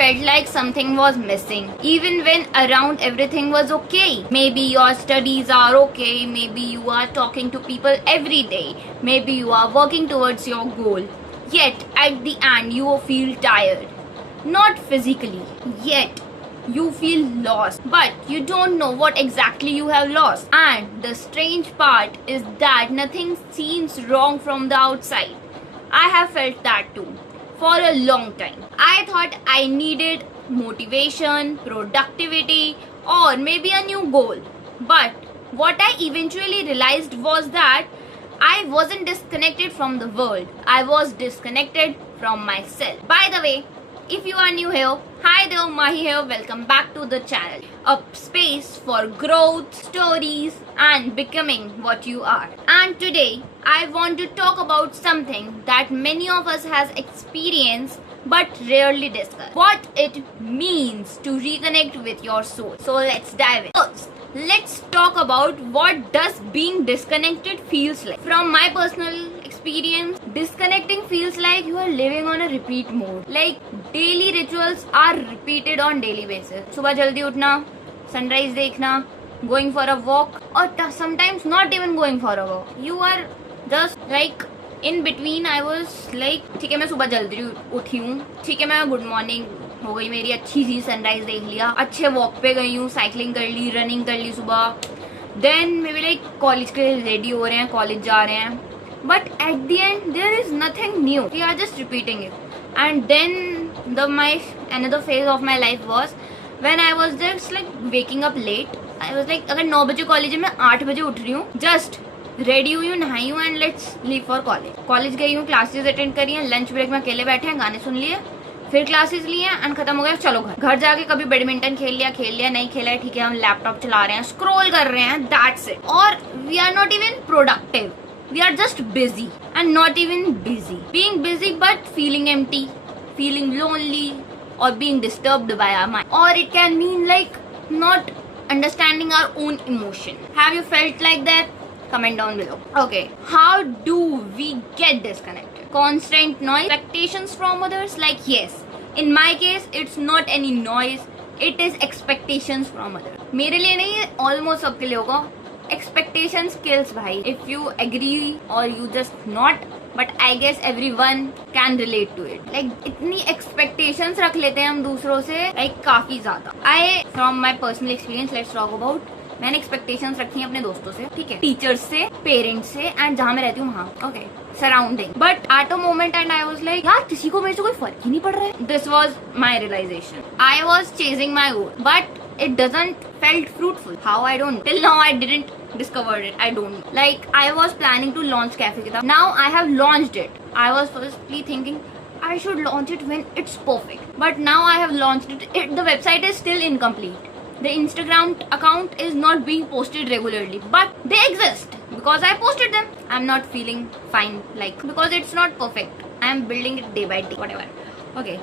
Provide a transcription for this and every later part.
felt like something was missing, even when around everything was okay. Maybe your studies are okay, maybe you are talking to people every day, maybe you are working towards your goal. Yet at the end you feel tired. Not physically, yet you feel lost, but you don't know what exactly you have lost. And the strange part is that nothing seems wrong from the outside. I have felt that too for a long time. I thought I needed motivation, productivity, or maybe a new goal. But what I eventually realized was that I wasn't disconnected from the world. I was disconnected from myself. By the way, if you are new here, hi there, Mahi here. Welcome back to the channel. A space for growth, stories, and becoming what you are. And today, I want to talk about something that many of us has experienced but rarely discuss. What it means to reconnect with your soul. So let's dive in. First, let's talk about what does being disconnected feels like. From my personal experience, disconnecting feels like you are living on a repeat mode. Like daily rituals are repeated on daily basis. सुबह जल्दी उठना, sunrise देखना, going for a walk, or sometimes not even going for a walk. You are just like in between. I was like ठीक है मैं सुबह जल्दी उठी हूँ, ठीक है मैं गुड मॉर्निंग हो गई मेरी, अच्छी सी सनराइज देख लिया, अच्छे वॉक पे गई हूँ, साइकिलिंग कर ली, रनिंग कर ली सुबह, then maybe like college के लिए रेडी हो रहे हैं, कॉलेज जा रहे हैं. But at the end, there is nothing new. We are just repeating it. And then another phase of my life was when I was just like waking up late. I was like, अगर 9 बजे college है, मैं 8 बजे उठ रही हूँ, just ready हुई हूँ, नहाई हूँ, and let's leave for college. College गई हूँ, क्लासेस अटेंड करी हैं, लंच ब्रेक में अकेले बैठे हैं, गाने सुन लिए, फिर क्लासेस लिए एंड खत्म हो गया, चलो घर जाके कभी बैडमिंटन खेल लिया, नहीं खेला है, ठीक है हम लैपटॉप चला रहे हैं, स्क्रॉल कर रहे हैं, दैट्स इट. और we are not even productive. We are just busy and not even busy. Being busy but feeling empty, feeling lonely, or being disturbed by our mind. Or it can mean like not understanding our own emotion. Have you felt like that? Comment down below. Okay, how do we get disconnected? Constant noise, expectations from others? Like yes, in my case it's not any noise, it is expectations from others. मेरे लिए नहीं, almost सबके लिए होगा. Expectations kills भाई. If you agree or you just not, but I guess everyone can relate to it. Like इतनी expectations रख लेते हैं हम दूसरों से, like काफी ज्यादा. From my personal experience, let's talk about. मैंने expectations रखी हैं अपने दोस्तों से, ठीक है, टीचर्स से, पेरेंट्स से, एंड जहाँ मैं रहती हूँ वहाँ, okay, surrounding. But at a moment and I was like यार किसी को मेरे से कोई फर्क ही नहीं पड़ रहा है. This was my realisation. I was chasing my goal but it doesn't felt fruitful. How I don't. Till now I didn't discovered it. I don't know. Like I was planning to launch Cafe Kitab. Now I have launched it. I was firstly thinking I should launch it when it's perfect. But now I have launched it. The website is still incomplete. The Instagram account is not being posted regularly. But they exist because I posted them. I'm not feeling fine like because it's not perfect. I am building it day by day. Whatever. Okay.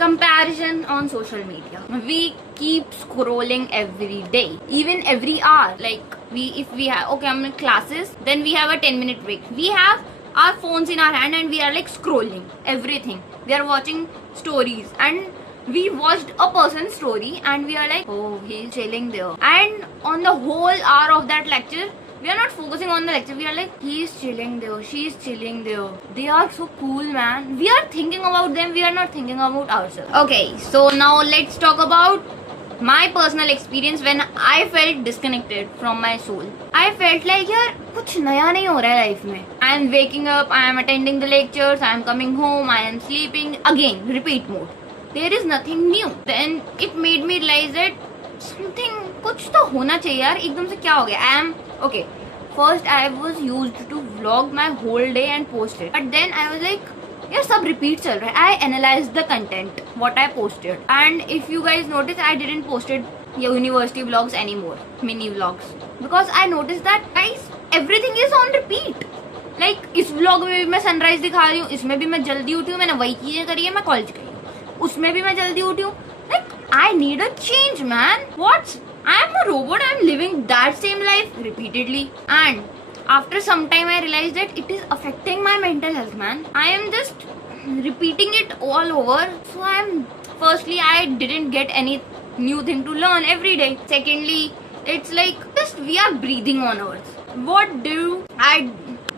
Comparison on social media. We keep scrolling every day, even every hour. Like if we have, okay, I'm in classes, then we have a 10-minute break. We have our phones in our hand and we are like scrolling everything. We are watching stories and we watched a person's story and we are like, oh, he's chilling there. And on the whole hour of that lecture, we are not focusing on the lecture. We are like, he's chilling there, she's chilling there. They are so cool, man. We are thinking about them. We are not thinking about ourselves. Okay, so now let's talk about my personal experience when I felt disconnected from my soul. I felt like यार कुछ नया नहीं हो रहा है life में. I am waking up, I am attending the lectures, I am coming home, I am sleeping. Again, repeat mode. There is nothing new. Then it made me realize that something कुछ तो होना चाहिए यार. एकदम से क्या हो गया? Okay, first I was used to vlog my whole day and post it. But then I was like, यार सब repeat चल रहा है. I analyzed the content, what I posted. And if you guys notice, I didn't posted university vlogs anymore, mini vlogs. Because I noticed that guys, everything is on repeat. Like इस vlog में भी मैं sunrise दिखा रही हूँ, इसमें भी मैं जल्दी उठी हूँ, मैंने वही चीजें करी है, मैं कॉलेज गई हूँ, उसमें भी मैं जल्दी उठी हूँ. Like I need a change, man. I am a robot. I am living that same life repeatedly. And after some time, I realized that it is affecting my mental health, man. I am just repeating it all over. So I am Firstly, I didn't get any new thing to learn every day. Secondly, it's like just we are breathing on earth.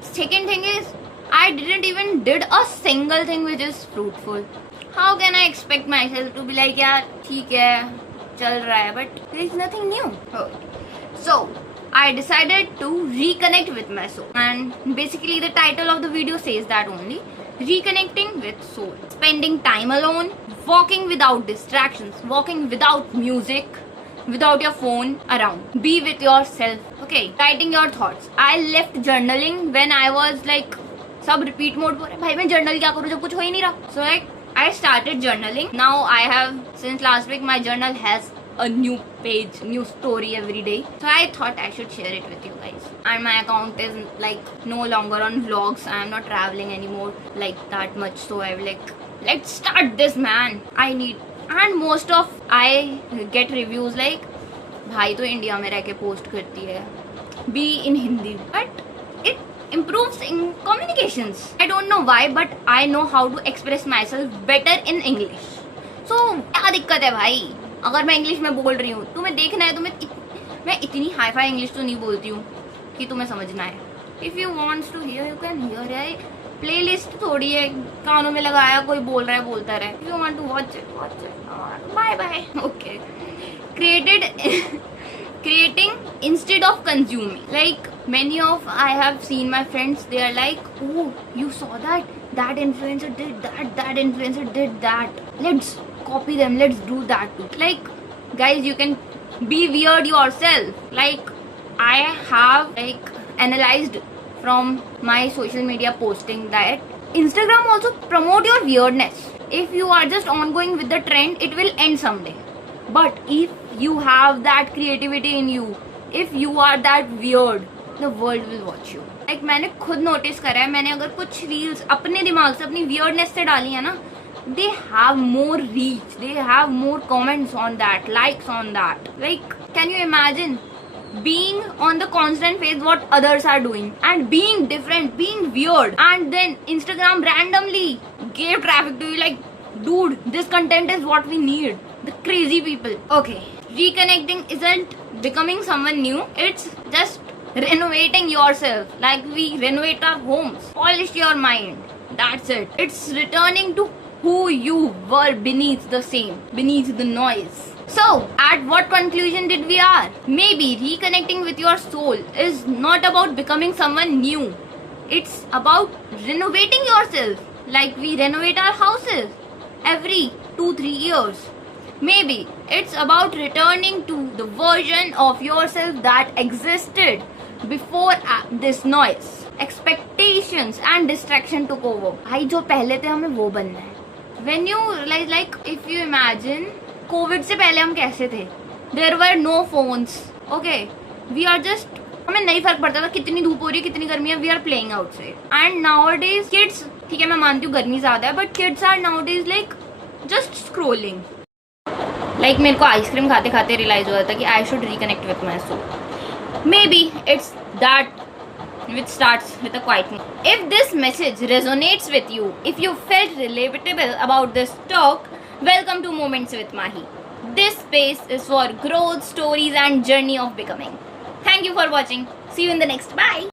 Second thing is, I didn't even did a single thing which is fruitful. How can I expect myself to be like, यार ठीक है चल रहा है, but there is nothing new. So I decided to reconnect with my soul, and basically the title of the video says that only, reconnecting with soul. Spending time alone, walking without distractions, walking without music, without your phone around. Be with yourself. Okay, writing your thoughts. I left journaling when I was like सब repeat mode पर है. भाई मैं journal क्या करूँ जब कुछ हो ही नहीं रहा. So like I started journaling. Now I have, since last week, my journal has a new page, new story every day. So I thought I should share it with you guys. And my account is like no longer on vlogs. I am not traveling anymore like that much. So I will like, let's start this, man. I need, and most of I get reviews like, भाई तो India में रह के post करती है, be in Hindi, but it improves in communications. I don't know why, but I know how to express myself better in English. So क्या दिक्कत है भाई, अगर मैं इंग्लिश में बोल रही हूँ, तुम्हें देखना है, मैं इतनी हाई फाई इंग्लिश तो नहीं बोलती हूँ कि तुम्हें समझना है. If you want to hear, you can hear. है प्ले लिस्ट थोड़ी है, कानों में लगाया, कोई बोल रहा है बोलता रहे. If you want to watch it, watch it. Bye bye. Okay. Creating instead of consuming. Like many of I have seen my friends, they are like, oh, you saw that influencer did that influencer did that, let's copy them, let's do that too. Like guys, you can be weird yourself. Like I have like analyzed from my social media posting that Instagram also promote your weirdness. If you are just ongoing with the trend, it will end someday. But if you have that creativity in you, if you are that weird, the world will watch you. Like मैंने खुद notice करा है, मैंने अगर कुछ reels अपने दिमाग से, अपनी weirdness से डाली है ना, they have more reach, they have more comments on that, likes on that. Like can you imagine being on the constant phase what others are doing and being different, being weird, and then Instagram randomly gave traffic to you like, dude, this content is what we need. The crazy people. Okay, reconnecting isn't becoming someone new, it's just renovating yourself. Like we renovate our homes, polish your mind, that's it. It's returning to who you were beneath the noise. So at what conclusion did we are? Maybe reconnecting with your soul is not about becoming someone new, it's about renovating yourself. Like we renovate our houses every 2-3 years. Maybe it's about returning to the version of yourself that existed before this noise, expectations and distraction took over. भाई जो पहले थे हमें वो बनना है. When you like if you imagine Covid से पहले हम कैसे थे, there were no phones. Okay, we are just, हमें नहीं फर्क पड़ता था कितनी धूप हो रही है कितनी गर्मी है, we are playing outside. And nowadays kids, ठीक है मैं मानती हूँ गर्मी ज्यादा है, but kids are nowadays like just scrolling. Like मेरे को आइसक्रीम खाते खाते रियलाइज हुआ था कि I should reconnect with my soul. Maybe it's that which starts with a quiet note. If this message resonates with you, if you felt relatable about this talk, welcome to Moments with Mahi. This space is for growth, stories and journey of becoming. Thank you for watching. See you in the next. Bye.